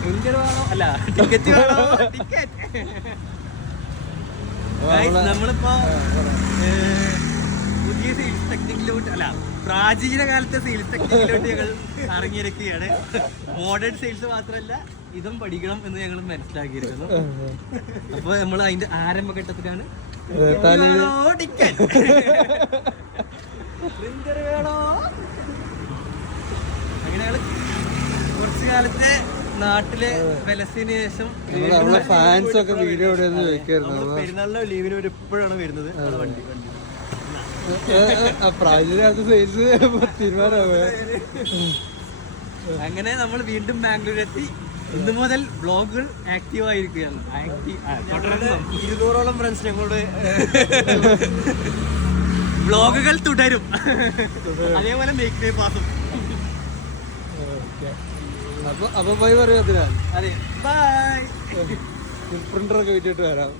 Printer വേണോ അല്ല ticket വേണോ ടിക്കറ്റ്. നമ്മളിപ്പോ പുതിയ സെയിൽസ് ടെക്നിക്കിലോട്ട് അല്ല പ്രാചീന കാലത്തെ സെയിൽസ് ടെക്നിക്കിലോട്ട് ഞങ്ങൾ ഇറങ്ങിയിരിക്കുകയാണ്. മോഡേൺ സെയിൽസ് മാത്രമല്ല ഇതും പഠിക്കണം എന്ന് ഞങ്ങൾ മനസ്സിലാക്കിയിരിക്കുന്നു. അപ്പൊ നമ്മൾ അതിന്റെ ആരംഭഘട്ടത്തിലാണ് ടിക്കറ്റ് പ്രിന്റർ വേണോ. അങ്ങനെ കുറച്ചു കാലത്തെ നാട്ടിലെ വിലസിന് ശേഷം ഫാൻസ് ഒക്കെ വീഡിയോ പെരുന്നാളിലെ ലീവിന് എപ്പോഴാണ് വരുന്നത് വണ്ടി അങ്ങനെ നമ്മൾ വീണ്ടും ബാംഗ്ലൂർ എത്തി. ഇന്ന് മുതൽ ബ്ലോഗുകൾ ആക്റ്റീവ് ആയിരിക്കുകയാണ്. 200ഓളം ഫ്രണ്ട്സ് ഞങ്ങളുടെ ബ്ലോഗുകൾ തുടരും. അതേപോലെ മേക്ക് മൈ പാസും. അപ്പൊ ബൈ പറയൂ. അതിനാൽ അതെ ബൈ. പ്രിന്റർ ഒക്കെ വിറ്റിട്ട് വരാം.